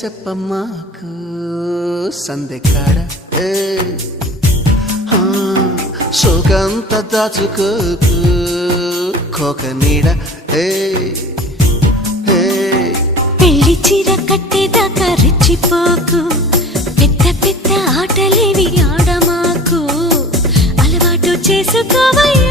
చెప్పమ్మాకు సందెకాడ సోకంత దాచుకోకు కోక నీడ పెళ్లి చీర కట్టేదాకా రెచ్చిపోకు పెద్ద పెద్ద ఆటలేవి ఆడమాకు అలవాటు చేసుకోవయ్యా